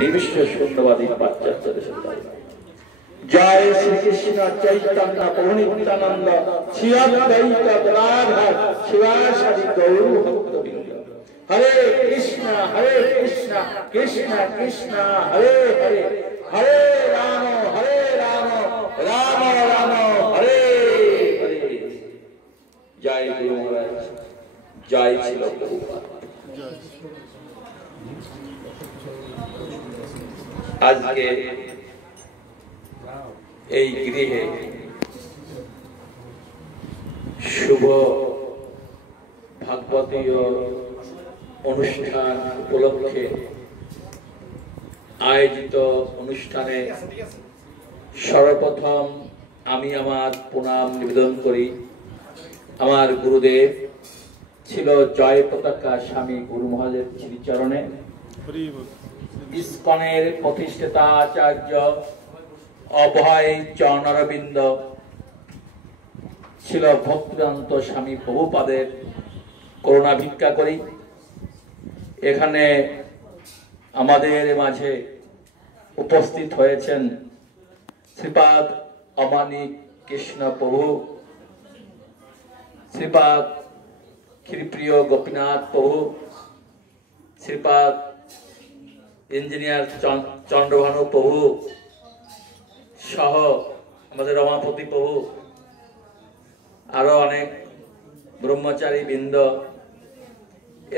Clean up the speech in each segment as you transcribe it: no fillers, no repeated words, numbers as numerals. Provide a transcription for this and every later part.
নিবিষ্ট শূন্যবাদী পাশ্চাত্য দেশের দাবি। জয় শ্রীকৃষ্ণ চৈতন্য প্রভু নিত্যানন্দ শ্রী অদ্বৈত গদাধর শিবাসাদি গৌর ভক্তবৃন্দ। হরে কৃষ্ণ কৃষ্ণ কৃষ্ণ হরে হরে, হরে রাম রাম রাম হরে হরে। জয় গুরু মহারাজ, জয় ছিল প্রভুপাদ। আজকে এই গৃহে শুভ ভাগবতীয় অনুষ্ঠান উপলক্ষে আয়োজিত অনুষ্ঠানে সর্বপ্রথম আমি আমার প্রণাম নিবেদন করি আমার গুরুদেব ছিল জয় পতাকা স্বামী গুরু মহাদেব শ্রীচরণে। ইস্কনের প্রতিষ্ঠাতা আচার্য অভয় চরণারবিন্দ ছিল ভক্তিবেদান্ত স্বামী প্রভুপাদের করুণা ভিক্ষা করি। এখানে আমাদের মাঝে উপস্থিত হয়েছেন শ্রীপাদ অমানিক কৃষ্ণ প্রভু, শ্রীপাদ ক্ষীরপ্রিয় গোপীনাথ প্রভু, শ্রীপাদ ইঞ্জিনিয়ার চন্দ্রভানু প্রভু সহ আমাদের রমাপতি প্রভু, আরো অনেক ব্রহ্মচারী বৃন্দ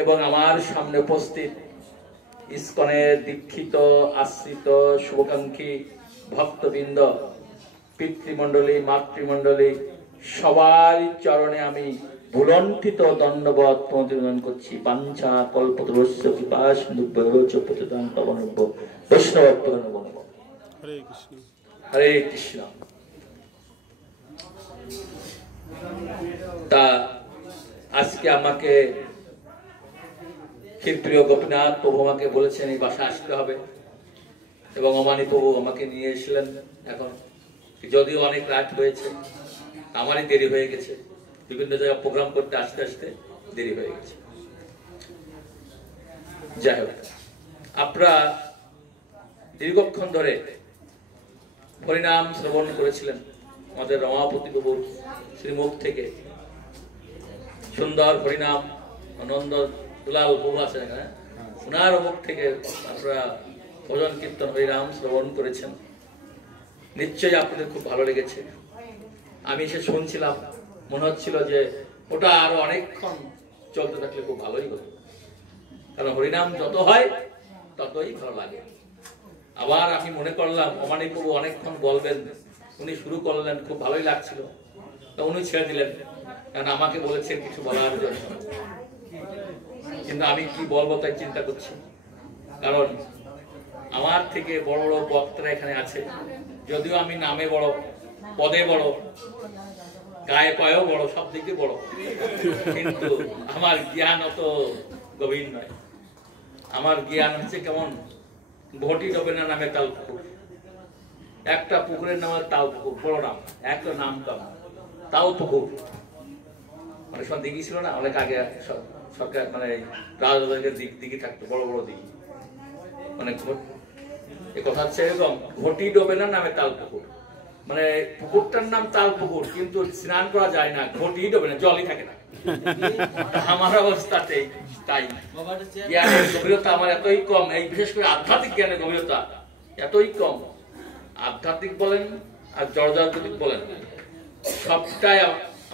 এবং আমার সামনে উপস্থিত ইস্কনের দীক্ষিত আশ্রিত শুভাকাঙ্ক্ষী ভক্তবৃন্দ, পিতৃমণ্ডলী মাতৃমণ্ডলী, সবার চরণে আমি ভুলণ্ঠিত দণ্ডবত প্রতিবেদন করছি। বাঞ্ছা কল্পতরুস্য কৃপা সিন্ধুভ্যেব পতিতাং পাবনেভ্য বৈষ্ণবেভ্যো নমো নমঃ। হরে কৃষ্ণ হরে কৃষ্ণ। তা আজকে আমাকে ক্ষীরপ্রিয় গোপীনাথ প্রভু আমাকে বলেছেন এই বাসায় আসতে হবে এবং অমানি প্রভু আমাকে নিয়ে এসেছিলেন। এখন যদিও অনেক রাত হয়েছে, আমারই দেরি হয়ে গেছে, বিভিন্ন জায়গায় প্রোগ্রাম করতে আসতে আসতে দেরি হয়ে গেছে। যাই হোক, আপনারা দীর্ঘক্ষণ ধরে হরিনাম শ্রবণ করেছিলেন আমাদের রমাপতি প্রভুর শ্রীমুখ থেকে। সুন্দর হরিনাম নন্দ দুলাল প্রভু আছেন এখানে, ওনার মুখ থেকে আপনারা ভজন কীর্তন হরিনাম শ্রবণ করেছেন। নিশ্চয়ই আপনাদের খুব ভালো লেগেছে। আমি এসে শুনছিলাম, মনে হচ্ছিল যে ওটা আরো অনেকক্ষণ চলতে থাকলে খুব ভালোই হতো, কারণ হরিনাম যত হয় ততই ভালো লাগে। আবার আমি মনে করলাম অমানি প্রভু অনেকক্ষণ বলবেন, উনি শুরু করলেন, খুব ভালোই লাগছিল, তো উনি ছেড়ে দিলেন, কারণ আমাকে বলেছেন কিছু বলার জন্য। কিন্তু আমি কি বলবো তাই চিন্তা করছি, কারণ আমার থেকে বড় বড় বক্তারা এখানে আছে, যদিও আমি নামে বড়, পদে বড়, গায়ে পায়েও বড়, সব দিকে বড়, কিন্তু আমার জ্ঞান অত গভীর নয়। আমার জ্ঞান হচ্ছে কেমন ঘটি ডোবে না নামে তাল পুকুর, একটা পুকুরের নাম তাল পুকুর, বড় নাম, একটা নাম তাও পুকুর। মানে সব দিঘি ছিল না অনেক আগে, সরকার মানে রাজবাড়ির দিঘি থাকতো, বড় বড় দিঘি, মানে এই কথা হচ্ছে এরকম, ঘটি ডোবে না নামে তাল পুকুর, মানে পুকুরটার নাম তাল পুকুর, কিন্তু স্নান করা যায় না, ঘটি ডোবে না, জলই থাকে না। আমার অবস্থাতেই তাই জ্ঞানের গভীরতা আমার এতই কম, এই বিশেষ করে আধ্যাত্মিক জ্ঞানের গভীরতা এতই কম। আধ্যাত্মিক বলেন আর জড়জাগতিক বলেন, সবটাই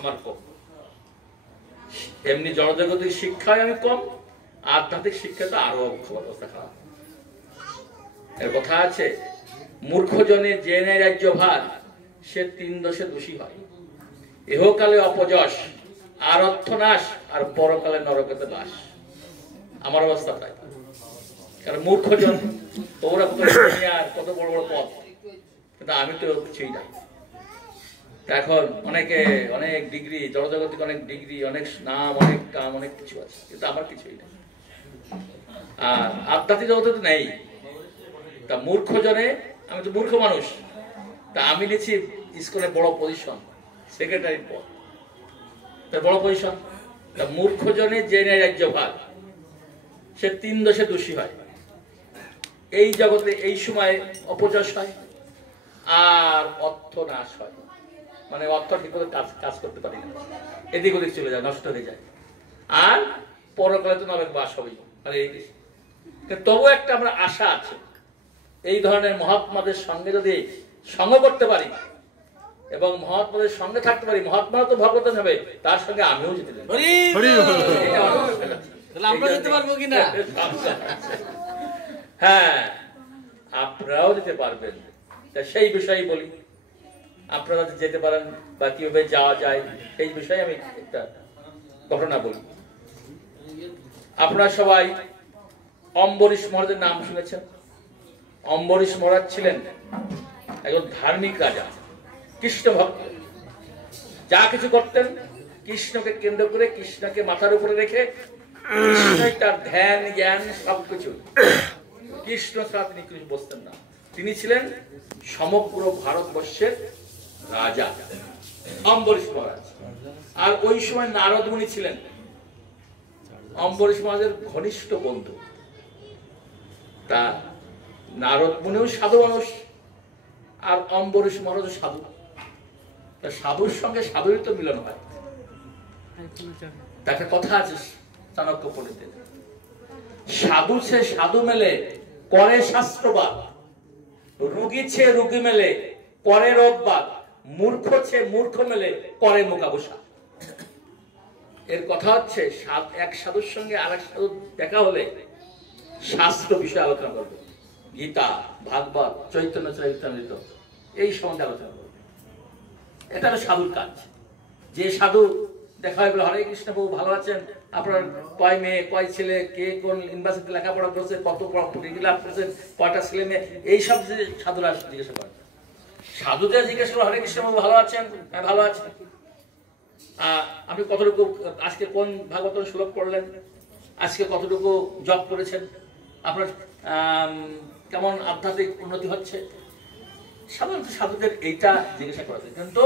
আমার কম। এমনি জড়জাগতিক শিক্ষায় আমি কম, আধ্যাত্মিক শিক্ষা তো আরো অবস্থা খারাপ। এর কথা আছে, মূর্খজনে যে নেয় রাজ্য ভার, সে 3 দোষে দোষী হয়। ইহকালে অপযশ আর অর্থনাশ, আর পরকালে নরকেতে বাস। আমার অবস্থা তাই, কারণ মূর্খজন ওরা কত বড় বড় পথ, কিন্তু আমি তো কিছুই না। এখন অনেকে অনেক ডিগ্রি, জড়জাগতিক অনেক ডিগ্রি, অনেক নাম, অনেক কাম, অনেক কিছু আছে, কিন্তু আমার কিছুই নেই। আর আধ্যাত্মিক জগতে তো নেই। তা মূর্খজনে, আমি তো মূর্খ মানুষ, তা আমি নিচ্ছি ইস্কনের বড় পজিশন, সেক্রেটারি পদ, বড় পজিশন। তা মূর্খজনে যে নেয় রাজ্য ভার, সে 3 দোষে দোষী হয়। এই জগতে এই সময় অপযশ হয় আর অর্থ নাশ হয়, মানে অর্থ ঠিক মতো কাজ করতে পারি না, এদিক ওদিক চলে যায়, নষ্ট হয়ে যায়, আর পরকালে তো নবের বাস হবেই। তবু একটা আমরা আশা আছে, এই ধরনের মহাত্মাদের সঙ্গে যদি সঙ্গ করতে পারি এবং মহাত্মাদের সঙ্গে থাকতে পারি, মহাত্মা তো ভগবান হবে, তার সঙ্গে আমিও যেতে পারি। হ্যাঁ, আপনারাও যেতে পারবেন, সেই বিষয়ে বলি। আপনারা যেতে পারেন বা কিভাবে যাওয়া যায় সেই বিষয়ে আমি একটা ঘটনা বলি। আপনারা সবাই অম্বরীশ মহারাজের নাম শুনেছেন। অম্বরীশ মহারাজ ছিলেন একজন ধার্মিক রাজা, কৃষ্ণ ভক্ত। যা কিছু করতেন কৃষ্ণকে কেন্দ্র করে, কৃষ্ণকে মাথার উপরে রেখে, কৃষ্ণই তার ধ্যান জ্ঞান সবকিছু। কৃষ্ণ ছাড়া তিনি কিছু বসতেন না। তিনি ছিলেন সমগ্র ভারতবর্ষের রাজা, অম্বরীশ মহারাজ। আর ওই সময় নারদ মুনি ছিলেন অম্বরীশ মহারাজের ঘনিষ্ঠ বন্ধু। তা নারদ মুনিও সাধু মানুষ, আর অম্বরীশ মহারাজও সাধু। তা সাধুর সঙ্গে সাধুরই তো মিলন হয়। তাকে কথা আছে চাণক্য পণ্ডিতে, সাধু ছে সাধু মেলে করে শাস্ত্রবাদ, রোগী ছে রোগী মেলে করে রোগবাদ, মূর্খ ছে মূর্খ মেলে করে মোকাবসা। এর কথা হচ্ছে এক সাধুর সঙ্গে আরেক সাধু দেখা হলে শাস্ত্র বিষয়ে আলোচনা করবে, গীতা, ভাগবত, চৈতন্য চরিতামৃত এই সম্বন্ধে আলোচনা করবে। এটা হলো সাধুর কাজ। যে সাধু দেখা হয় বলে, হরে কৃষ্ণ বাবু ভালো আছেন, আপনার কয় মেয়ে কয় ছেলে, কে কোন ইউনিভার্সিটি লেখাপড়া করছে, কত ডিগ্রি লাভ করছেন, কয়টা ছেলে মেয়ে, এইসব যে সাধুরা জিজ্ঞাসা করেন। সাধুদের জিজ্ঞাসা করে, হরে কৃষ্ণ বাবু ভালো আছেন? হ্যাঁ ভালো আছেন। আপনি কতটুকু আজকে কোন ভাগবত শ্লোক পড়লেন, আজকে কতটুকু জপ করেছেন, আপনার কেমন আধ্যাত্মিক উন্নতি হচ্ছে? সাধারণত সাধুদের এইটা জিজ্ঞাসা করা যায়। কিন্তু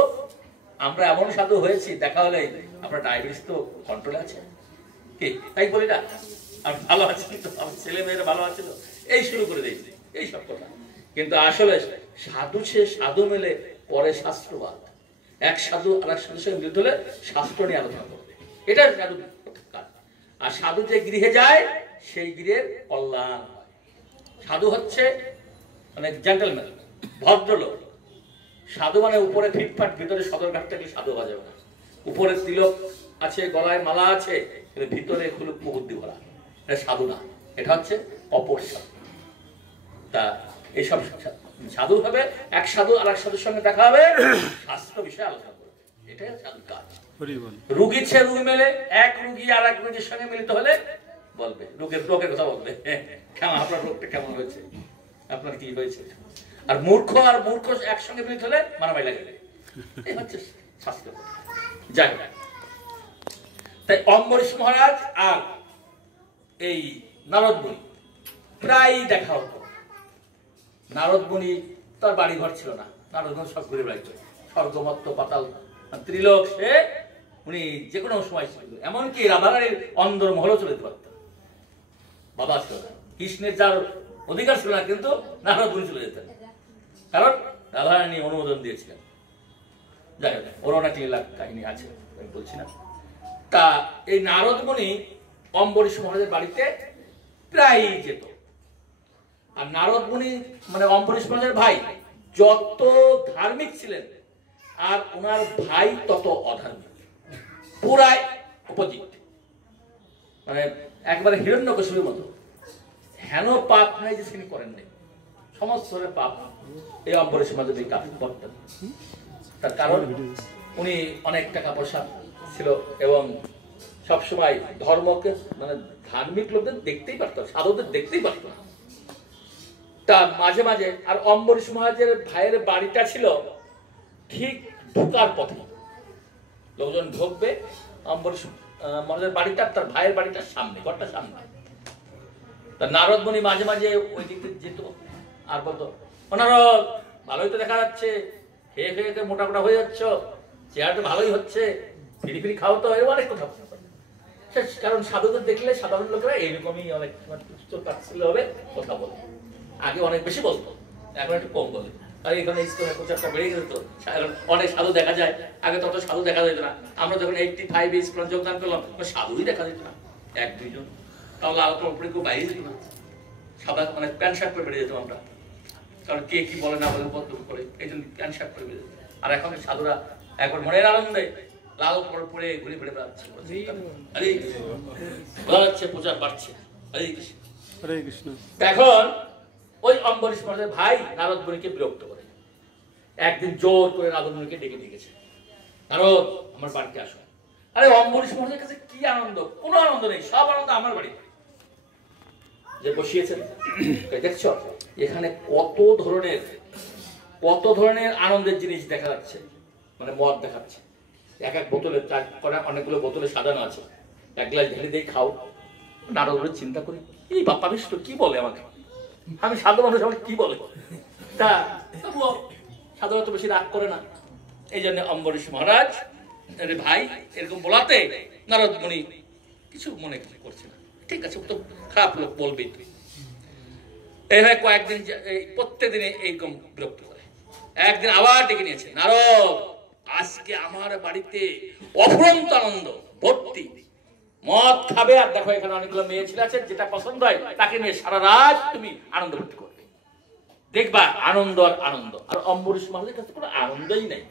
আমরা এমন সাধু হয়েছি, দেখা হলে আপনার ডায়াবেটিস তো কন্ট্রোলে আছে কি, তাই বলি না, আর ভালো আছে তো, আমার ছেলে মেয়েরা ভালো আছে তো, এই শুরু করে দিয়েছি এইসব কথা। কিন্তু আসলে সাধু সে সাধু মেলে পরে শাস্ত্রবাদ। এক সাধু আর এক সাধুর সঙ্গে মিলিত হলে শাস্ত্র নিয়ে আলোচনা করবে, এটা সাধু কাজ। আর সাধু যে গৃহে যায় সেই গৃহের কল্যাণ হয়। সাধু হচ্ছে মানে জেন্টলম্যান, ভদ্রলোক। সাধু মানে উপরে ফিটফাট, ভিতরে সদরঘাট থেকে সাধু হওয়া যাবে না। উপরে তিলক আছে, গলায় মালা আছে, কিন্তু ভিতরে খুলুক মুহুদ্দি ভরা, এটা সাধু না, এটা হচ্ছে অপর সাধু। তা এইসব সাধু হবে, এক সাধু আর এক সাধুর সঙ্গে দেখা হবে, শাস্ত্র বিষয়ে আলোচনা করবে, এটাই সাধুর কাজ। রুগী ছে রুগী মেলে, এক রুগী আর এক রুগীর সঙ্গে মিলিত হলে বলবে, রোগের কথা বলবে, কেমন আপনার রোগটা কেমন হয়েছে, আপনার কি হয়েছে। আর মূর্খ একসঙ্গে মিলিত হলে মারামারি লাগে, এই হচ্ছে শাস্ত্র। যাই হোক, তাই অম্বরীশ মহারাজ আর এই নারদ মুনি প্রায় দেখা হতো। নারদ মুনি তার বাড়ি ঘর ছিল না, নারদ মুনি সব ঘুরে বেড়াইত, স্বর্গমত্ত পাতাল ত্রিলোক সে, উনি যে কোনো সময় ছিল। এমনকি রাধারানীর অন্দর মহলও চলে যেতে পারতেন, বাবা ছিল না, কৃষ্ণের যার অধিকার ছিল না, কিন্তু নারদ মুনি চলে যেতেন, কারণ রাধারানী অনুমোদন দিয়েছিলেন। যাই হোক, ওর অনেক লীলা কাহিনী আছে, আমি বলছি না। তা এই নারদ মুনি অম্বরীশ মহারাজের বাড়িতে প্রায় যেত। আর নারদ মুনি মানে অম্বরীশ মহারাজের ভাই যত ধার্মিক ছিলেন, আর ওনার ভাই তত অধার্মিক, পুরাই অপোজিট, মানে একবারে হিরণ্যকশিপুর মতো। হেন পাপ নাই যে তিনি করেন নাই, সমস্ত পাপ এই অম্বরীশ মহারাজ করতেন। তার কারণ উনি অনেক টাকা পয়সা ছিল এবং সবসময় ধর্মকে মানে ধার্মিক লোকদের দেখতেই পারতাম, সাধুদের দেখতেই পারতাম। তা মাঝে মাঝে, আর অম্বরীশ মহারাজের ভাইয়ের বাড়িটা ছিল ঠিক ঢোকার পথে, লোকজন ঢুকবে অম্বরীশ মহারাজের বাড়িটা, তার ভাইয়ের বাড়িটার সামনে, ঘরটার সামনে। তা নারদ মুনি মাঝে মাঝে ওই দিক থেকে যেত আর বলতো, নারদ ভালোই তো দেখা যাচ্ছে, খেয়ে খেয়ে মোটা মোটা হয়ে যাচ্ছ, চেহারাটা ভালোই হচ্ছে, ফিরি ফিরি খাও তো, অনেক কথা। কারণ সাধুদের দেখলে সাধারণ লোকেরা এইরকমই অনেক তুচ্ছ তাচ্ছিল্য হবে কথা বলে। আগে অনেক বেশি বলতো, এখন একটু কম বলে। আর এখানে ইসলামের প্রচারটা বেড়ে গেছে তো, অনেক সাধু দেখা যায়। আগে তত সাধু দেখা যেত না। আমরা যখন 85 ইসলাম যোগদান করলাম, সাধুই দেখা যেত না, 1-2 জন। তাহলে আলোচনা উপরে কেউ বাইরে যেত না, সাদা মানে প্যান্ট শার্ট পরে বেড়ে যেতাম আমরা। কারণ কে কি বলে না বলে উপদ্রব করে, এই জন্য প্যান্ট শার্ট পরে বেড়ে যেত। আর এখন সাধুরা একবার মনের আনন্দে লাল পরে পরে ঘুরে ঘুরে বেড়াচ্ছে, বোঝা যাচ্ছে প্রচার বাড়ছে। হরে কৃষ্ণ, হরে কৃষ্ণ। এখন ওই অম্বরীশ মহারাজের ভাই নারদ মুনিকে বিরক্ত করে একদিন জোর করে নারদ মুনিকে ডেকে ডেকেছে, নারদ আমার বাড়িতে আসো। আরে অম্বরীশ মহারাজের কাছে কি আনন্দ? কোনো আনন্দ নেই, সব আনন্দ আমার বাড়িতে। যে বসিয়েছেন দেখছো এখানে কত ধরনের আনন্দের জিনিস দেখা যাচ্ছে, মানে মদ দেখাচ্ছে। এক এক বোতলে অনেকগুলো বোতলে সাজানো আছে, এক গ্লাস ঢেলে দিয়ে খাও। নারদ মুনি চিন্তা করি, এই বাপ্পা বিষ্ণু কি বলে আমাকে, আমি সাধু মানুষ, আমাকে কি বলে? তা তবুও সাধুরা তো বেশি রাগ করে না। এই জন্য অম্বরীশ মহারাজ ভাই এরকম বলাতে নারদ মুনি কিছু মনে করছে না, ঠিক আছে তো খারাপ লোক বলবি তুই। এইভাবে কয়েকদিন প্রত্যেকদিন এইরকম বিরক্ত করে। একদিন আবার ডেকে নিয়েছে, নারদ আজকে আমার বাড়িতে অফুরন্ত আনন্দ ভর্তি, মদ খাবে, আর দেখো এখানে অনেকগুলো মেয়ে ছেলে আছে, যেটা পছন্দ হয় তাকে নিয়ে সারা রাত তুমি আনন্দ ভর্তি করবে, দেখবা আনন্দ আর আনন্দ। আর অম্বরীশ মহারাজের কাছে কোনো আনন্দই নাই,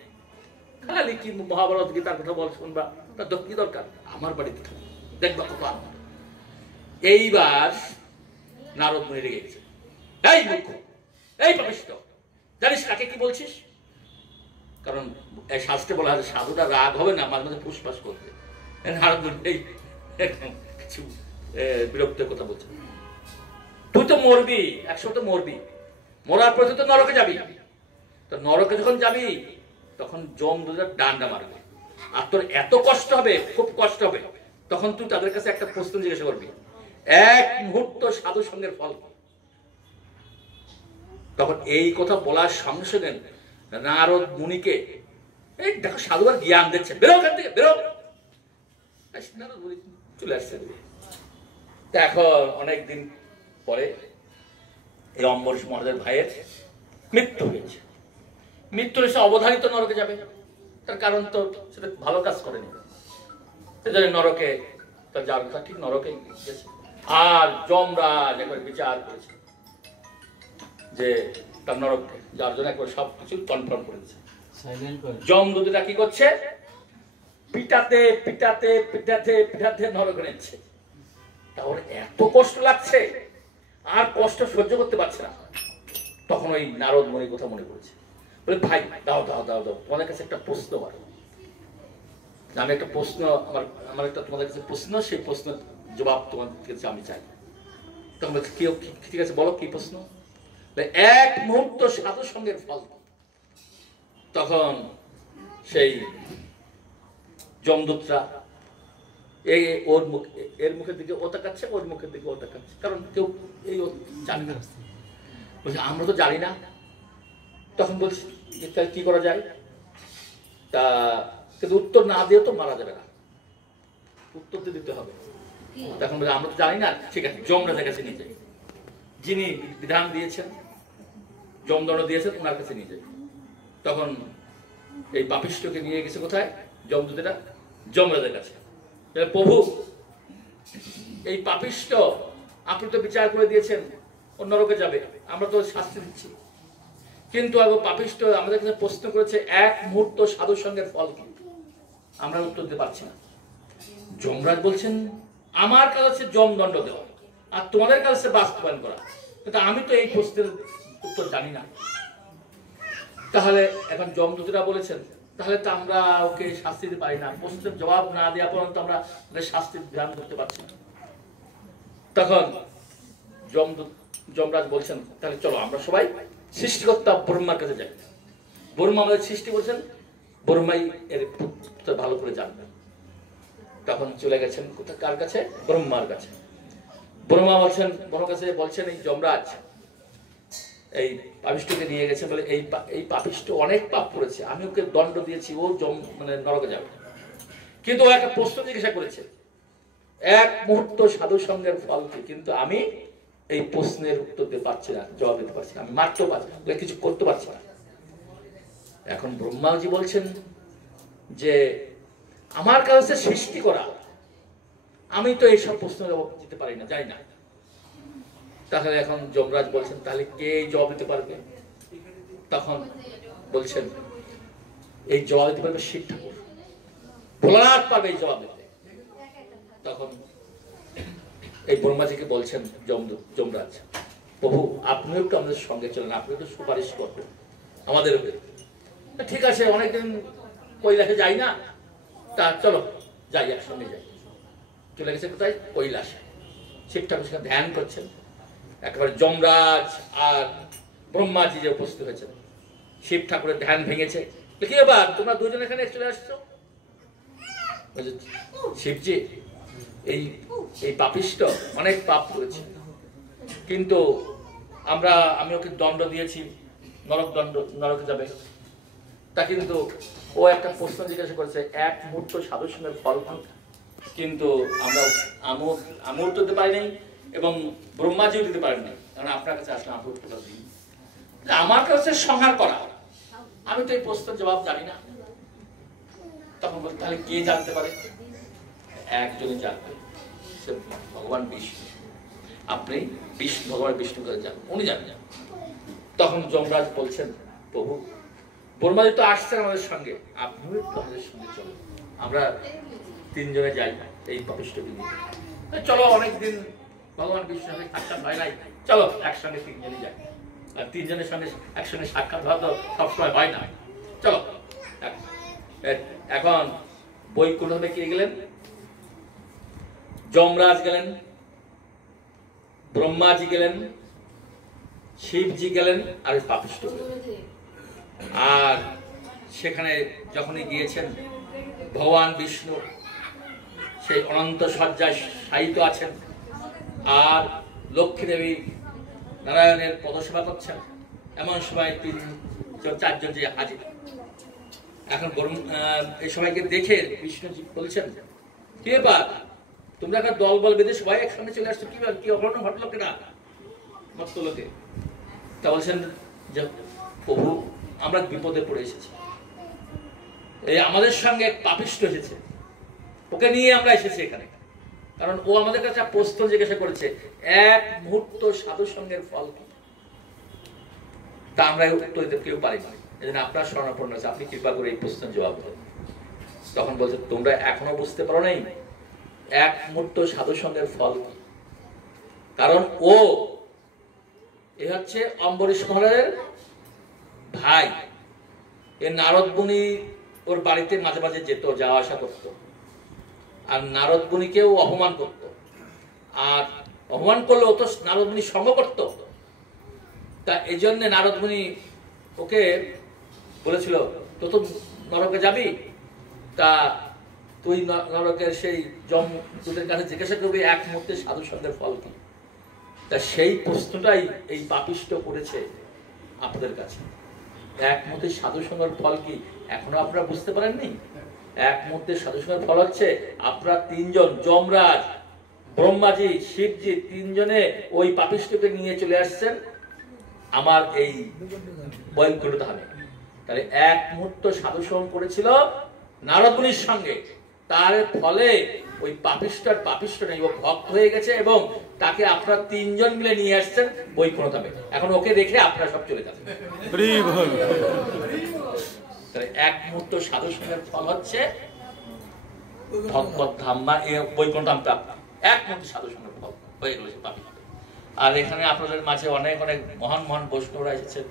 খালি কি মহাভারত গীতার কথা বল শুনবা, তার তো কি দরকার, আমার বাড়িতে খাবে, দেখবা কত আনন্দ। এইবার নারদ মুনি রেগে গেছে, এই মূর্খ, এই পাপিষ্ঠ, জানিস কাকে কি বলছিস? কারণ এই শাস্ত্রে বলা আছে সাধুটা রাগ হবে না, মাঝে মাঝে ফুসফাস করবে। নারদ মুনি কিছু বিরক্তের কথা বলছে, তুই তো মরবি, 100 তো মরবি, মরার পরে তো নরকে যাবি। তো নরকে যখন যাবি তখন যমদূতরা ডান্ডা মারবে, আর তোর এত কষ্ট হবে, খুব কষ্ট হবে। তখন তুই তাদের কাছে একটা প্রশ্ন জিজ্ঞাসা করবি, এক মুহূর্ত সাধু সঙ্গের ফল। তখন এই কথা বলার সঙ্গে সঙ্গে নারদ মুনিকে এই দেখো সাধু আর জ্ঞান দিচ্ছে, বেরো ওখান থেকে, বেরো। চলে আসছে। এখন অনেকদিন পরে এই অম্বরীশ মহারাজের ভাইয়ের মৃত্যু হয়েছে। মৃত্যু এসে অবধারিত নরকে যাবে, তার কারণ তো সেটা ভালো কাজ করেনি, সেজন্য নরকে তার যার কথা ঠিক নরকে গেছে। আর যমরাজ একবার বিচার করেছে যে তার নরককে যার জন্য একবার সবকিছু কনফার্ম করেছে। যমদূতরা কি করছে, পিটাতে পিটাতে পিটাতে পিটাতে নরকে নিচ্ছে। তাহলে এত কষ্ট লাগছে, আর কষ্ট সহ্য করতে পারছে না। তখন ওই নারদ মুনির কথা মনে পড়েছে, বলে ভাই দাও দাও দাও দাও, তোমাদের কাছে একটা প্রশ্ন পারো, আমি একটা প্রশ্ন, আমার একটা তোমাদের কাছে প্রশ্ন, সেই প্রশ্নের জবাব তোমাদের কাছে আমি চাই। তখন বলছে কেউ ঠিক আছে বলো কি প্রশ্ন? এক মুহূর্ত সাধু সঙ্গের ফল। তখন সেই যমদূতরা ওর মুখ, এর মুখের দিকে ও তাকাচ্ছে, ওর মুখের দিকে ও তাকাচ্ছে, কারণ কেউ এই জানে না। বলছে আমরা তো জানি না। তখন বলছি তাহলে কি করা যায়? তা কিন্তু উত্তর না দিয়ে তো মারা যাবে না, উত্তর তো দিতে হবে। তখন বলছে আমরা তো জানি না, ঠিক আছে যমরাজের কাছে নিয়ে যাই, যিনি বিধান দিয়েছেন, যমদণ্ড দিয়েছেন, ওনার কাছে নিয়ে যাই। তখন এই পাপিষ্ঠকে নিয়ে গেছে কোথায়? যমদূতেরা যমরাজের কাছে। প্রভু এই পাপিষ্ঠ আপনি তো বিচার করে দিয়েছেন ও নরকে যাবে, আমরা তো শাস্তি দিচ্ছি, কিন্তু পাপিষ্ঠ আমাদের কাছে প্রশ্ন করেছে এক মুহূর্ত সাধু সঙ্গের ফল কি, আমরা উত্তর দিতে পারছি না। যমরাজ বলছেন আমার কাজ হচ্ছে যমদণ্ড দেওয়া, আর তোমাদের কাজ হচ্ছে বাস্তবায়ন করা, কিন্তু আমি তো এই প্রশ্নের উত্তর জানি না। তাহলে এখন যমদূতরা বলেছেন তাহলে তো আমরা ওকে শাস্তি দিতে পারি না, প্রশ্নের জবাব না দেওয়া পর্যন্ত আমরা শাস্তির ধ্যান করতে পারছি না। তখন যমরাজ বলছেন তাহলে চলো আমরা সবাই সৃষ্টিকর্তা ব্রহ্মার কাছে যাই, ব্রহ্মা আমাদের সৃষ্টি করেছেন, ব্রহ্মাই এর ভালো করে জানবেন। তখন চলে গেছেন কোথায়, কার কাছে? ব্রহ্মার কাছে। ব্রহ্মা বলছেন, ব্রহ্মার কাছে বলছেন এই যমরাজ এই পাপিষ্ঠকে নিয়ে গেছে বলে এই পাপিষ্ঠ অনেক পাপ করেছে, আমি ওকে দণ্ড দিয়েছি, ও মানে নরকে যাবে, কিন্তু ও একটা প্রশ্ন জিজ্ঞাসা করেছে এক মুহূর্ত সাধু সঙ্গের ফল কি, কিন্তু আমি এই প্রশ্নের উত্তর দিতে পারছি না, জবাব দিতে পারছি না, আমি মারতেও পারছি না, কিছু করতে পারছি না। এখন ব্রহ্মাজি বলছেন যে আমার কাজ হচ্ছে সৃষ্টি করা, আমি তো এইসব প্রশ্নের জবাব দিতে পারি না, জানি না। তাহলে এখন যমরাজ বলছেন তাহলে কে জবাব দিতে পারবে? তখন বলছেন এই জবাব দিতে পারবে শিব ঠাকুর, ভোলানাথ পারবে এই জবাব দিতে। তখন এই ব্রহ্মাজিকে বলছেন যমরাজ, প্রভু আপনিও একটু আমাদের সঙ্গে চলেন, আপনি একটু সুপারিশ করবেন আমাদের উপরে। ঠিক আছে, অনেকদিন কৈলাসে যাই না, তা চলো যাই, একসঙ্গে যাই। চলে গেছে কোথায়? কৈলাসে। শিব ঠাকুর সেখানে ধ্যান করছেন। একেবারে যমরাজ আর ব্রহ্মাজি যে উপস্থিত হয়েছেন, শিব ঠাকুরের ধ্যান ভেঙেছে। কি এবার তোমরা দুজন এখানে চলে আসছো? শিবজি এই এই পাপিষ্ট অনেক পাপ করেছে, কিন্তু আমি ওকে দণ্ড দিয়েছি, নরকে যাবে। তা কিন্তু ও একটা প্রশ্ন জিজ্ঞাসা করেছে, এক মুহূর্ত সাধু সঙ্গের ফল কি? কিন্তু আমি উত্তর দিতে পারিনি এবং ব্রহ্মাজিও দিতে পারেনি, কারণ আপনার কাছে আসলে আমি উত্তর দিই। আমার কাছে সংহার করা, আমি তো এই প্রশ্নের জবাব জানি না। তখন বলতে তাহলে কে জানতে পারে? একজনই জানবে, সে ভগবান বিষ্ণু। আপনি ভগবান বিষ্ণু কাছে যান, উনি জানেন। তখন যমরাজ বলছেন, প্রভু ব্রহ্মাজি তো আসছেন আমাদের সঙ্গে, আপনিও একটু আমাদের সঙ্গে চলুন, আমরা তিনজনে যাই এই পাপিষ্ট বিধি। চলো, অনেকদিন ভগবান বিষ্ণুর সঙ্গে সাক্ষাৎ হয় নাই, চলো একসঙ্গে তিনজনে যাই। আর তিনজনের সঙ্গে একসঙ্গে সাক্ষাৎ হওয়া তো সবসময় হয় না, চলো। এখন বৈকুণ্ঠে কে গেলেন? যমরাজ গেলেন, ব্রহ্মাজি গেলেন, শিবজি গেলেন, আর পাপিষ্ট গেলেন। আর সেখানে যখনই গিয়েছেন, ভগবান বিষ্ণু সেই অনন্ত শয্যায় শায়িত আছেন, আর লক্ষ্মী দেবী নারায়ণের পদসেবা করছেন। এমন সময় চারজন যে হাজির। এখন এই সবাইকে দেখে বিষ্ণুজি বলছেন, কি ব্যাপার তোমরা একটা দল বল বেঁধে সবাই একসঙ্গে চলে আসছো, কি অঘটন ঘটলো কিনা মত্ত লোকে? তা বলছেন যে প্রভু আমরা বিপদে পড়ে এসেছি, এই আমাদের সঙ্গে এক পাপিষ্ট এসেছে, ওকে নিয়ে আমরা এসেছি এখানে। কারণ ও আমাদের কাছে প্রশ্ন জিজ্ঞাসা করেছে, এক মুহূর্ত সাধু সঙ্গের ফল কি? তা আমরা উত্তর দিতে কেউ পারি না, এই জন্য আপনার শরণাপন্ন আছে, আপনি কৃপা করে এই প্রশ্নের জবাব দেন। তখন বলছে, তোমরা এখনো বুঝতে পারো নাই এক মুহূর্ত সাধু সঙ্গের ফল কি? কারণ ও এ হচ্ছে অম্বরীশ মহারাজের ভাই। এ নারদ মুনি ওর বাড়িতে মাঝে মাঝে যেত, যাওয়া আসা করতো, আর নারদ মুনিকেও অপমান করত। আর অপমান করলে ও তো নারদ মুনি সঙ্গ করত। তা এই জন্য নারদ মুনি ওকে বলেছিল, তো নরকে যাবি, তা তুই নরকের সেই যমদূতের কাছে জিজ্ঞাসা করবি এক মুহূর্তে সাধু সঙ্গের ফল কি। তা সেই প্রশ্নটাই এই পাপিষ্ট করেছে আপনাদের কাছে। এক মুহূর্তে সাধু সঙ্গের ফল কি এখনো আপনারা বুঝতে পারেননি? এক মুহূর্তে সাধু সঙ্গের ফল হচ্ছে আপনারা তিনজন, যমরাজ, ব্রহ্মাজি, শিবজি, তিনজনে ওই পাপিষ্টকে নিয়ে চলে আসছেন আমার এই বৈকুণ্ঠ ধামে। তাহলে এক মুহূর্ত সাধু সঙ্গ করেছিল নারদ মুনির সঙ্গে, তার ফলে ওই পাপিষ্ট নেই, ও ভক্ত হয়ে গেছে এবং তাকে আপনারা তিনজন মিলে নিয়ে আসছেন বৈকুণ্ঠ ধামে। এখন ওকে দেখে আপনারা সব চলে যাবেন। এক মুহূর্ত সাধু সঙ্গের ফল হচ্ছে ভগবত ধাম বা বৈকুণ্ঠ ধাম প্রাপ্ত। এক মুহূর্ত সাধু সঙ্গের ফল হয়ে গেল পাপিষ্ট। আর এখানে আপনাদের মাঝে অনেক অনেক মহান মহান বৈষ্ণবরা এসেছেন,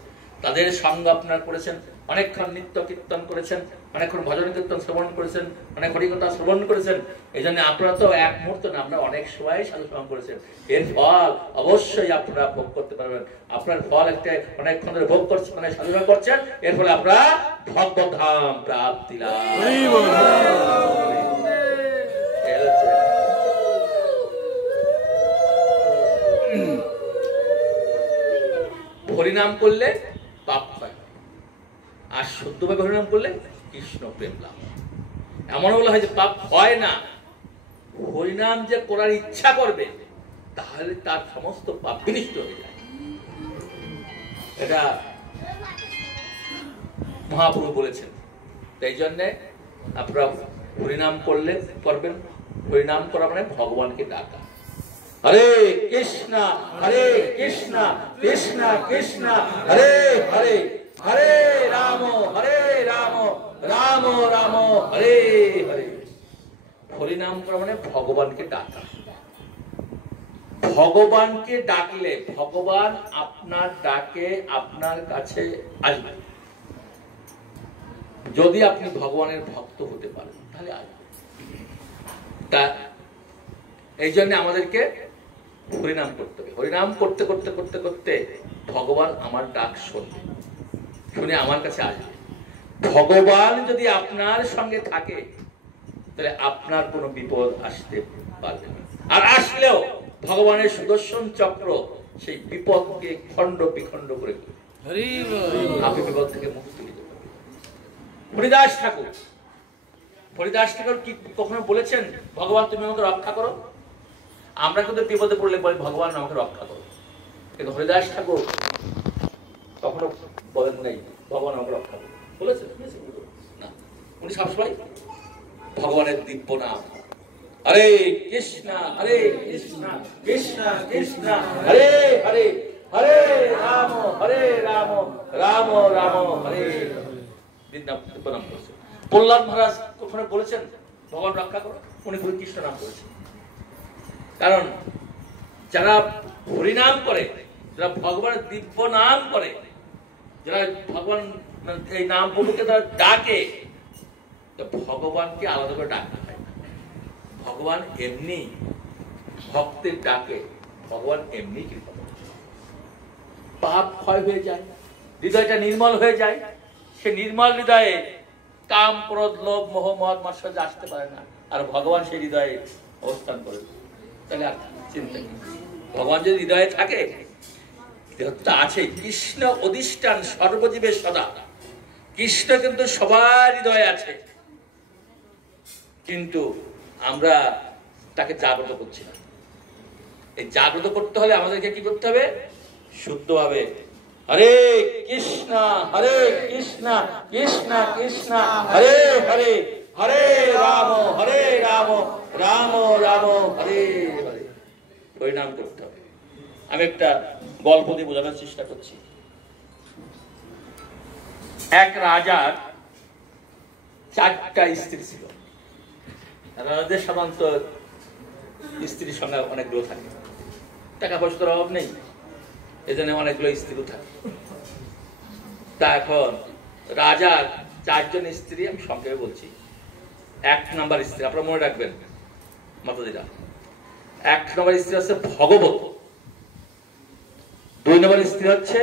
তাদের সঙ্গ আপনারা করেছেন, অনেকক্ষণ নৃত্য কীর্তন করেছেন, অনেকক্ষণ ভজন কীর্তন শ্রবণ করেছেন, অনেক হরিকথা শ্রবণ করেছেন। এই জন্য আপনারা তো এক মুহূর্ত না, আমরা অনেক সময় সাধু সঙ্গ করেছেন। এর ফল অবশ্যই আপনারা ভোগ করতে পারবেন। আপনার ফল একটা অনেকক্ষণ ধরে ভোগ করছেন, মানে সাধু সঙ্গ করছেন, এর ফলে আপনারা ভগবত ধাম প্রাপ্তি লাভ। হরিনাম করলে পাপ হয়, আর শুদ্ধভাবে হরিনাম করলে কৃষ্ণ প্রেম লাভ। এমন বলা হয় যে পাপ হয় না, হরিনাম যে করার ইচ্ছা করবে তাহলে তার সমস্ত পাপ বিনষ্ট হয়ে যায়। এটা মহাপ্রভু বলেছেন। এই জন্যে আপনারা হরিনাম করবেন। হরিনাম করা মানে ভগবানকে ডাকা। হরে কৃষ্ণ কৃষ্ণ কৃষ্ণ হরে হরে, হরে রাম রাম রাম হরে হরে। হরিনাম করা মানে ভগবানকে ডাকা। ভগবানকে ডাকলে ভগবান আপনার ডাকে আপনার কাছে আসবে। যদি আপনি ভগবানের ভক্ত হতে পারেন তাহলে আসবে। তা এই জন্য আমাদেরকে হরিনাম করতে হবে। হরিনাম করতে করতে করতে করতে ভগবান আমার ডাক শুনবে, শুনে আমার কাছে আসবে। ভগবান যদি আপনার সঙ্গে থাকে তাহলে আপনার কোনো বিপদ আসতে পারবে না। আর আসলেও ভগবানের সুদর্শন চক্র সেই বিপদকে খণ্ড বিখণ্ড করে আপনি বিপদ থেকে মুক্তি দিতে পারবেন। হরিদাস ঠাকুর কি কখনো বলেছেন ভগবান তুমি আমাকে রক্ষা করো? আমরা কিন্তু বিপদে পড়লে বলি ভগবান আমাকে রক্ষা করো, কিন্তু হরিদাস ঠাকুর কখনো বলেন নাই ভগবান আমাকে রক্ষা করো। বলেছেন না, উনি সবসময় ভগবানের দিব্য নাম হরে কৃষ্ণ কৃষ্ণ কৃষ্ণ হরে হরে, হরে রাম রাম রাম হরে দিব্য নাম করেছেন। প্রহ্লাদ মহারাজ কখনো বলেছেন ভগবান রক্ষা করো? উনি কৃষ্ণ নাম করেছেন। কারণ যারা হরিনাম করে, যারা ভগবানের দিব্য নাম করে, যারা ভগবান এই নাম প্রভুকে তারা ডাকে, ভগবানকে আলাদা করে ডাকতে হয়। ভগবান এমনি ভক্তের ডাকে ভগবান এমনি কৃপা করে, পাপ ক্ষয় হয়ে যায়, হৃদয়টা নির্মল হয়ে যায়। সে নির্মল হৃদয়ে কাম ক্রোধ লোভ মোহ মদ মাৎসর্য আসতে পারে না। আর ভগবান সেই হৃদয়ে অবস্থান করে, তাহলে আর চিন্তা নেই। ভগবান যদি হৃদয়ে থাকে তা আছে। কৃষ্ণ অধিষ্ঠান সর্বজীবের সদা। কৃষ্ণ কিন্তু সবার হৃদয়ে আছে, কিন্তু আমরা তাকে জাগ্রত করছি না। এই জাগ্রত করতে হলে আমাদেরকে কি করতে হবে? শুদ্ধভাবে হরে কৃষ্ণ কৃষ্ণ কৃষ্ণ হরে হরে, হরে রাম রাম রাম হরে হরে হরিনাম করতে হবে। আমি একটা গল্প দিয়ে বোঝানোর চেষ্টা করছি। এক রাজার 4টা স্ত্রী ছিল। রাজাদের সাধারণত স্ত্রীর সংখ্যা অনেকগুলো থাকে, টাকা পয়সার অভাব নেই, এজন্য অনেকগুলো স্ত্রী থাকে। তা এখন রাজার 4 জন স্ত্রী, আমি সংক্ষেপে বলছি। 1 নম্বর স্ত্রী আপনারা মনে রাখবেন মাতাদিরা, 1 নম্বর স্ত্রী হচ্ছে ভগবতী, 2 নম্বর স্ত্রী হচ্ছে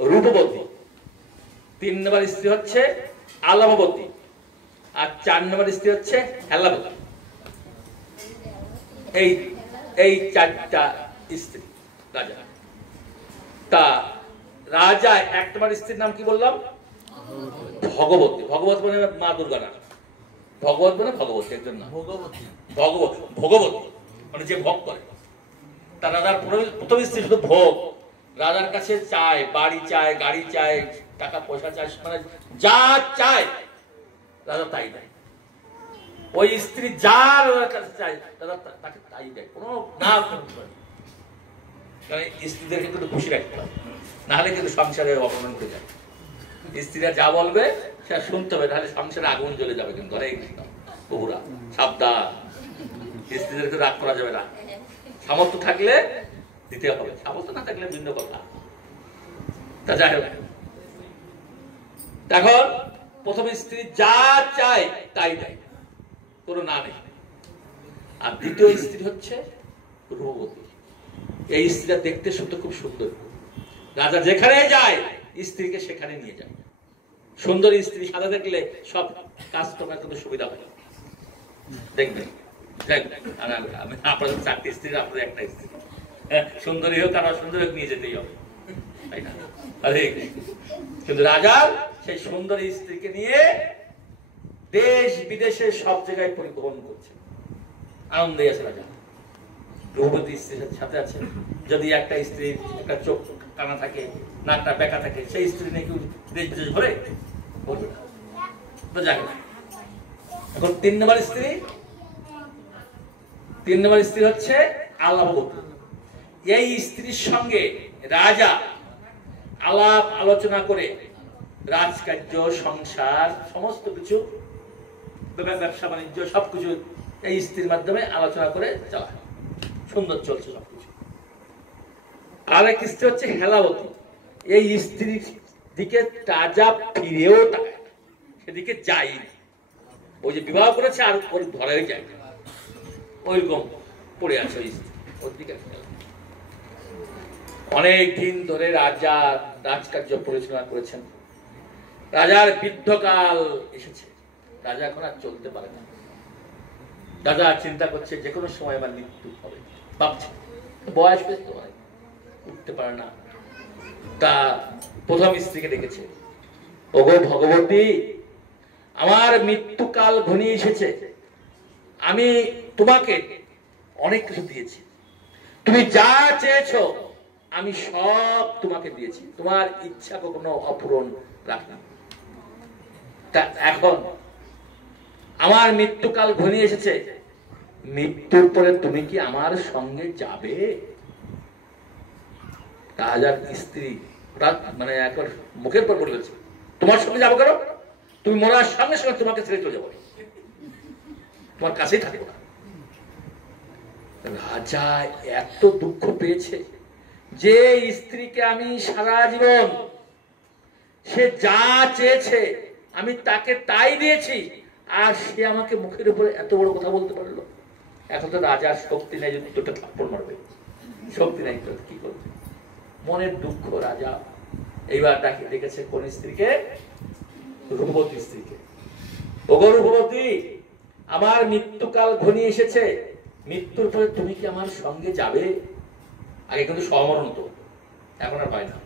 রূপবতী, 3 নম্বর স্ত্রী হচ্ছে আলাপবতী, আর 4 নম্বর স্ত্রী হচ্ছে হেলাবতী। এই 4টা স্ত্রী রাজা। তা রাজা 1 নম্বর স্ত্রীর নাম কি বললাম? ভগবতী। ভগবতী মানে মা দুর্গা না, ভগবত মানে ভগবতী একজন না, ভগবতী মানে যে ভোগ করে। তা রাজার প্রথম স্ত্রী শুধু ভোগ, রাজার কাছে চায়, বাড়ি চায়, গাড়ি চায়, টাকা পয়সা চায়, মানে যা চায় রাজা তাই দেয়। ওই স্ত্রী যার কাছে চায় রাজা তাকে তাই দেয়, কোনো না। কারণ স্ত্রীদেরকে কিন্তু খুশি রাখতে হবে, নাহলে কিন্তু সংসারে অপমান হয়ে যায়। স্ত্রীরা যা বলবে সেটা শুনতে হবে, নাহলে সংসারে আগুন জ্বলে যাবে। কিন্তু হরে কৃষ্ণ বহুরা সাবধান, স্ত্রীদেরকে রাগ করা যাবে না। সামর্থ্য থাকলে দিতে হবে, সামর্থ্য না থাকলে ভিন্ন কথা। তা যাই হোক, এখন প্রথম স্ত্রী যা চায় তাই দেয়, কোনো না নেই। আর দ্বিতীয় স্ত্রী হচ্ছে রূপবতী। এই স্ত্রীরা দেখতে শুনতে খুব সুন্দর। রাজা যেখানে যায় স্ত্রীকে সেখানে নিয়ে যায়। সুন্দর স্ত্রী সাদা দেখলে সব কাজ করার কিন্তু সুবিধা হয়। দেখবেন আপনাদের 4টি স্ত্রী, আপনাদের 1টা স্ত্রী, সুন্দরী হোক আর অসুন্দরী হোক নিয়ে যেতেই হবে, তাই না? কিন্তু রাজার সেই সুন্দরী স্ত্রীকে নিয়ে দেশ বিদেশে সব জায়গায় পরিবহন করছে, আনন্দে আছে রাজা। রূপবতী স্ত্রীর সাথে আছে। যদি একটা স্ত্রীর একটা চোখ কানা থাকে, নাকটা বেঁকা থাকে, সেই স্ত্রী নাকি দেশ বিদেশ ঘরে বলবে না, তো যাক না। এখন 3 নম্বর স্ত্রী হচ্ছে আলাপবতী। এই স্ত্রীর সঙ্গে রাজা আলাপ আলোচনা করে রাজকার্য, সংসার, সমস্ত কিছু, ব্যবসা বাণিজ্য সবকিছু এই স্ত্রীর মাধ্যমে আলোচনা করে চালায়। সুন্দর চলছে সবকিছু। আর এক স্ত্রী হচ্ছে হেলাবতী। এই স্ত্রীর দিকে রাজা ফিরেও তাকায় না, সেদিকে যাই, ওই যে বিবাহ করেছে আর ওর ধরে যায় না, ওইরকম পড়ে আছে ওই স্ত্রী, ওর দিকে। অনেক দিন ধরে রাজা রাজকার্য পরিচালনা করেছেন। রাজার বৃদ্ধকাল এসেছে, রাজা এখন আর চলতে পারে না। রাজা চিন্তা করছে যে কোনো সময় আমার মৃত্যু হবে, ভাবছে বয়স বেশ তো হয়, উঠতে পারে না। তা প্রথম স্ত্রীকে ডেকেছে, ওগো ভগবতী, আমার মৃত্যুকাল ঘনিয়ে এসেছে, আমি তোমাকে অনেক কিছু দিয়েছি, তুমি যা চেয়েছো আমি সব তোমাকে দিয়েছি, তোমার ইচ্ছা কখনো অপূরণ রাখলাম। তা এখন আমার মৃত্যুকাল ঘনিয়ে এসেছে, মৃত্যুর পরে তুমি কি আমার সঙ্গে যাবে? রাজার স্ত্রী মানে এখন মুখের পর বলেছে, তোমার সঙ্গে যাবো কেন? তুমি মরার সঙ্গে সঙ্গে তোমাকে ছেড়ে চলে যাবো, তোমার কাছেই থাকবো না। রাজা এত দুঃখ পেয়েছে যে স্ত্রীকে আমি সারা জীবন সে যা চেয়েছে আমি তাকে তাই দিয়েছি, আর সে আমাকে মুখের উপরে এত বড় কথা বলতে পারলো। এখন তো রাজার শক্তি নাই, যদি দুটো থাপ্পড় মারবে, শক্তি নাই, কি করবে? মনের দুঃখ রাজা এইবার ডেকেছে কোন স্ত্রীকে? রূপবতী স্ত্রীকে। ওগো রূপবতী, আমার মৃত্যুকাল ঘনিয়ে এসেছে, মৃত্যুর পরে তুমি কি আমার সঙ্গে যাবে? আগে কিন্তু সমরণ হতো, এখন আর হয় না।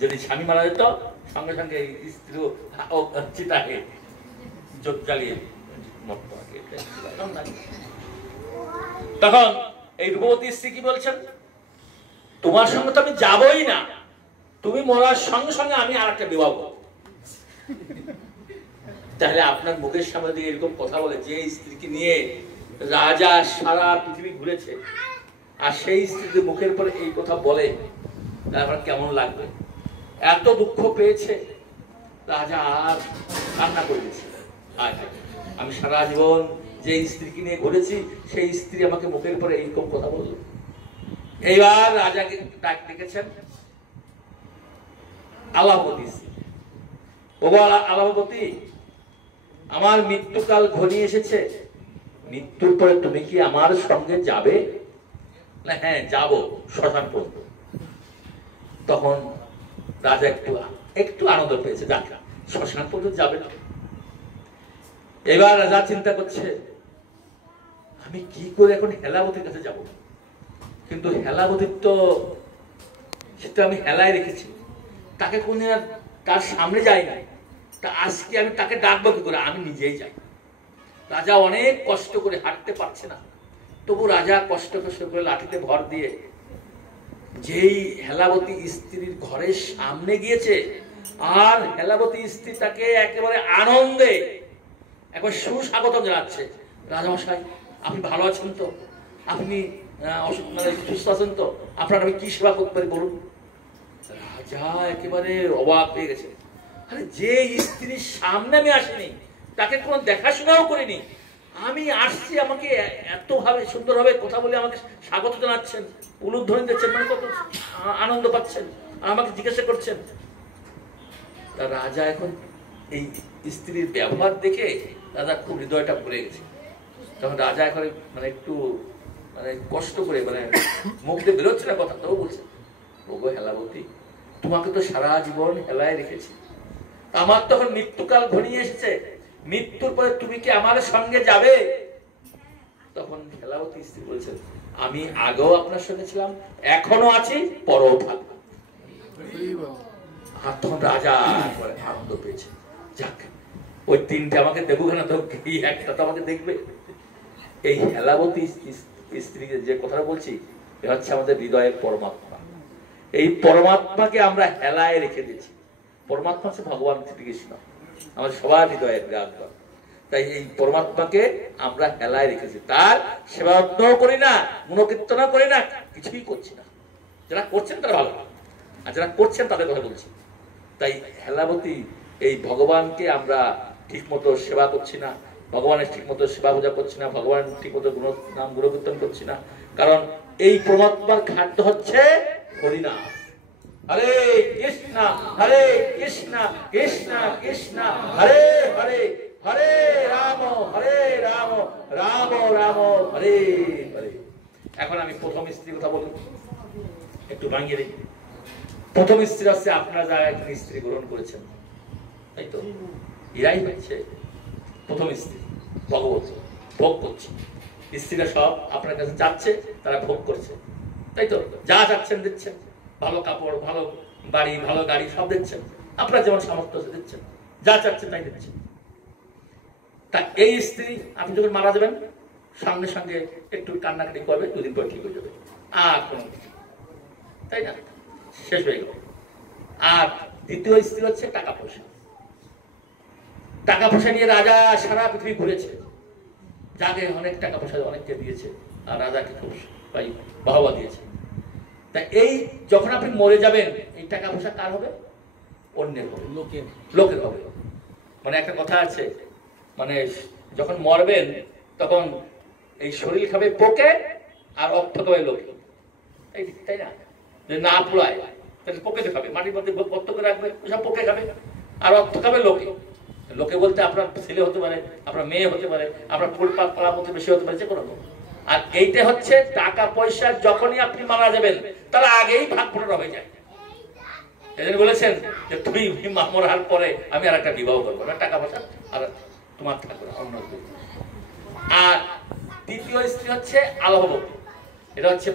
যদি স্বামী মারা যেত সঙ্গে সঙ্গে স্ত্রী চিতাকে জোট জ্বালিয়ে তখন এই রূপবতী স্ত্রী কি বলছেন, তোমার সঙ্গে তো আমি যাবই না, তুমি মরার সঙ্গে সঙ্গে আমি আর একটা বিবাহ করব। তাহলে আপনার মুখের সামনে দিয়ে এরকম কথা বলে, যে স্ত্রীকে নিয়ে রাজা সারা পৃথিবী ঘুরেছে, আর সেই স্ত্রীর মুখের পরে এই কথা বলে, তারপর কেমন লাগবে? এত দুঃখ পেয়েছে রাজা আর কান্না করে দিয়েছে, আমি সারা জীবন যে স্ত্রীকে নিয়ে ঘুরেছি সেই স্ত্রী আমাকে মুখের পরে এইরকম কথা বলল। এইবার রাজাকে ডাক ডেকেছেন আলাপবতী। ওগো আলাপবতী, আমার মৃত্যুকাল ঘনিয়ে এসেছে, মৃত্যুর পরে তুমি কি আমার সঙ্গে যাবে? না, হ্যাঁ যাবো, শ্মশান পর্যন্ত। তখন রাজা একটু আনন্দ পেয়েছে, যাক শ্মশান পর্যন্ত যাবে না। এবার রাজা চিন্তা করছে, আমি কি করে এখন হেলাবতীর কাছে যাব? কিন্তু হেলাবতীর তো সেটা আমি হেলায় রেখেছি, তাকে কোন তার সামনে যাই না, তা আজকে আমি তাকে ডাকবো কি করে? আমি নিজেই যাই। রাজা অনেক কষ্ট করে, হাঁটতে পারছে না, তবু রাজা কষ্ট করে লাঠিতে ভর দিয়ে যেই হেলাবতী স্ত্রীর ঘরের সামনে গিয়েছে, আর হেলাবতী স্ত্রী তাকে একেবারে আনন্দে একবার সুস্বাগত জানাচ্ছে, রাজামশাই আপনি ভালো আছেন তো? আপনি সুস্থ আছেন তো? আপনার আমি কি সেবা করতে পারি বলুন? রাজা একেবারে অবাক হয়ে গেছে, আরে যে স্ত্রীর সামনে আমি আসিনি, তাকে কোনো দেখাশোনাও করিনি, আমি আসছি, আমাকে এত ভাবে সুন্দর ভাবে কথা বলে আমাকে স্বাগত জানাচ্ছেন, উলুধ্বনি দিচ্ছেন, মানে কত আনন্দ পাচ্ছেন, আর আমাকে জিজ্ঞাসা করছেন। তা রাজা এখন এই স্ত্রীর ব্যবহার দেখে রাজা খুব হৃদয়টা ভরে গেছে। তখন রাজা এখন মানে একটু মানে কষ্ট করে, মানে মুখ দিয়ে বেরোচ্ছে না কথা, তাও বলছে, ওগো হেলাবতী, তোমাকে তো সারা জীবন হেলায় রেখেছি, আমার তখন মৃত্যুকাল ঘনিয়ে এসেছে, মৃত্যুর পরে তুমি কি আমার সঙ্গে যাবে? তখন হেলাবতী স্ত্রী বলছেন, আমি আগেও আপনার সঙ্গে ছিলাম, এখনো আছি, পরেও থাকবো। আর তখন রাজা আনন্দ পেয়েছে, যাক ওই তিনটে আমাকে দেখুক না, তো একটা তো আমাকে দেখবে। এই হেলাবতী স্ত্রীকে যে কথাটা বলছি, এ হচ্ছে আমাদের হৃদয়ের পরমাত্মা। এই পরমাত্মাকে আমরা হেলায় রেখে দিয়েছি। পরমাত্মা হচ্ছে ভগবান শ্রীকৃষ্ণ, আমাদের সবার হৃদয়ের বিরাজমান। তাই এই পরমাত্মাকে আমরা হেলায় রেখেছি, তার সেবা যত্নও করি না, গুণকীর্তনও করি না, কিছুই করছি না। যারা করছেন তারা ভালো, আর যারা করছেন তাদের কথা বলছি। তাই হেলাবতী এই ভগবানকে আমরা ঠিক মতো সেবা করছি না, ভগবানের ঠিক মতো সেবা পূজা করছি না, ভগবান ঠিক মতো নাম গুণকীর্তন করছি না। কারণ এই পরমাত্মার খাদ্য হচ্ছে হরিনাম। হরে কৃষ্ণ হরে কৃষ্ণ কৃষ্ণ কৃষ্ণ হরে হরে, হরে রাম রাম রাম হরে হরে। এখন আমি প্রথম স্ত্রীর কথা বলি, একটু ভাঙিয়ে দিই। প্রথম স্ত্রী হচ্ছে আপনারা যারা একজন স্ত্রী গ্রহণ করেছেন, তাই তো, এরাই হচ্ছে প্রথম স্ত্রী। ভগবতী ভোগ করছে, স্ত্রীরা সব আপনার কাছে যাচ্ছে, তারা ভোগ করছে, তাই তো। যা যাচ্ছেন দিচ্ছেন, ভালো কাপড়, ভালো বাড়ি, ভালো গাড়ি সব দিচ্ছেন, আপনার যেমন সামর্থ্য দিচ্ছেন, যা চাচ্ছেন তাই দিচ্ছেন। তা এই স্ত্রী আপনি যখন মারা যাবেন, সঙ্গে সঙ্গে একটু কান্নাকাটি করবে, দুদিন পর ঠিক হয়ে যাবে, আর কোনো কিছু, তাই না, শেষ হয়ে গেল। আর দ্বিতীয় স্ত্রী হচ্ছে টাকা পয়সা। টাকা পয়সা নিয়ে রাজা সারা পৃথিবী ঘুরেছে, যাকে অনেক টাকা পয়সা অনেককে দিয়েছে, আর রাজাকে খুব বাহবা দিয়েছে। তা এই যখন আপনি মরে যাবেন, এই টাকা পয়সা কার হবে? অন্যের হবে, লোকের হবে। মানে একটা কথা আছে, মানে যখন মরবেন তখন এই শরীর খাবে পোকে আর অর্থ খাবে লোকে, তাই না? যে না পুড়ায় তাহলে পোকে খাবে, মাটির মধ্যে গর্ত করে রাখবে, সব পোকে খাবে, আর অর্থ খাবে লোকে। লোকে বলতে আপনার ছেলে হতে পারে, আপনার মেয়ে হতে পারে, আপনার পাড়া প্রতিবেশী হতে পারে, যে কোনো। আর এইটা হচ্ছে টাকা পয়সা যখনই আপনি মারা যাবেন তার আগেই ভাগ ফোটানো হয়ে যায়। এজন্য বলেছেন যে তুমি মরার পরে আমি আর একটা বিবাহ করবো না, টাকা পয়সা আর তোমার থাকবে না, অন্য। আর দ্বিতীয় স্ত্রী হচ্ছে আলহবতী। এটা হচ্ছে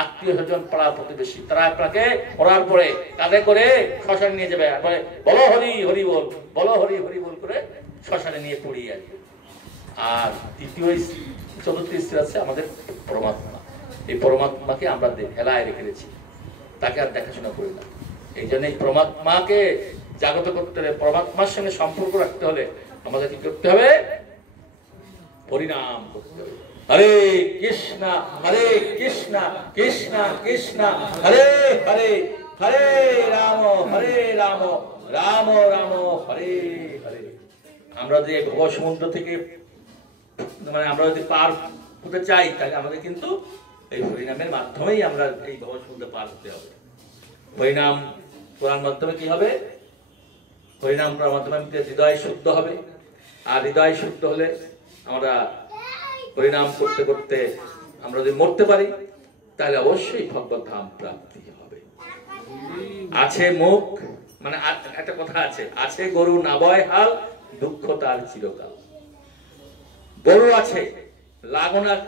আত্মীয় স্বজন, পাড়া প্রতিবেশী, তারা আপনাকে মরার পরে কাঁধে করে শ্মশানে নিয়ে যাবে, বলে বলো হরি হরি বল, বলো হরি হরি বল করে শ্মশানে নিয়ে পড়িয়ে আসবে। আর তৃতীয় স্ত্রী, চতুর্থ স্ত্রী আছে আমাদের পরমাত্মা। এই পরমাত্মাকে আমরা হেলায় রেখে দিয়েছি, তাকে আর দেখাশোনা করি না। এই জন্য এই পরমাত্মাকে জাগ্রত করতে হলে, পরমাত্মার সঙ্গে সম্পর্ক রাখতে হলে আমাদের কি করতে হবে? হরিনাম করতে হবে। হরে কৃষ্ণ কৃষ্ণ কৃষ্ণ হরে হরে, হরে রাম রাম রাম হরে হরে। আমরা যে ভব সমুদ্র থেকে, মানে আমরা যদি পার হতে চাই, তাহলে আমাদের কিন্তু এই হরিনামের মাধ্যমেই আমরা এই ভব সমুদ্র পার হতে হবে। হরিনাম করার মাধ্যমে কি হবে? হরিনাম করার মাধ্যমে হৃদয় শুদ্ধ হবে, আর হৃদয় শুদ্ধ হলে আমরা হরিনাম করতে করতে আমরা যদি মরতে পারি, তাহলে অবশ্যই ভগবত ধাম প্রাপ্তি হবে। আছে মুখ, মানে একটা কথা আছে, আছে গরু নাবয় হাল, দুঃখ তার চিরকাল। গরু আছে,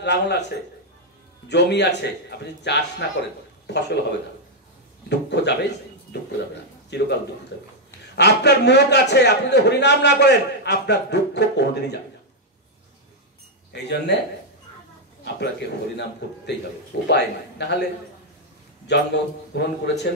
লাঙল আছে, জমি আছে, আপনি চাষ না করেন ফসল হবে না, দুঃখ যাবে, দুঃখ যাবে না, চিরকাল দুঃখ যাবে। আপনার মুখ আছে, আপনি যদি হরিনাম না করেন আপনার দুঃখ কোনোদিনই যাবে না। এই জন্যে আপনাকে হরিনাম করতেই হবে, উপায় নাই। না হলে জন্ম গ্রহণ করেছেন,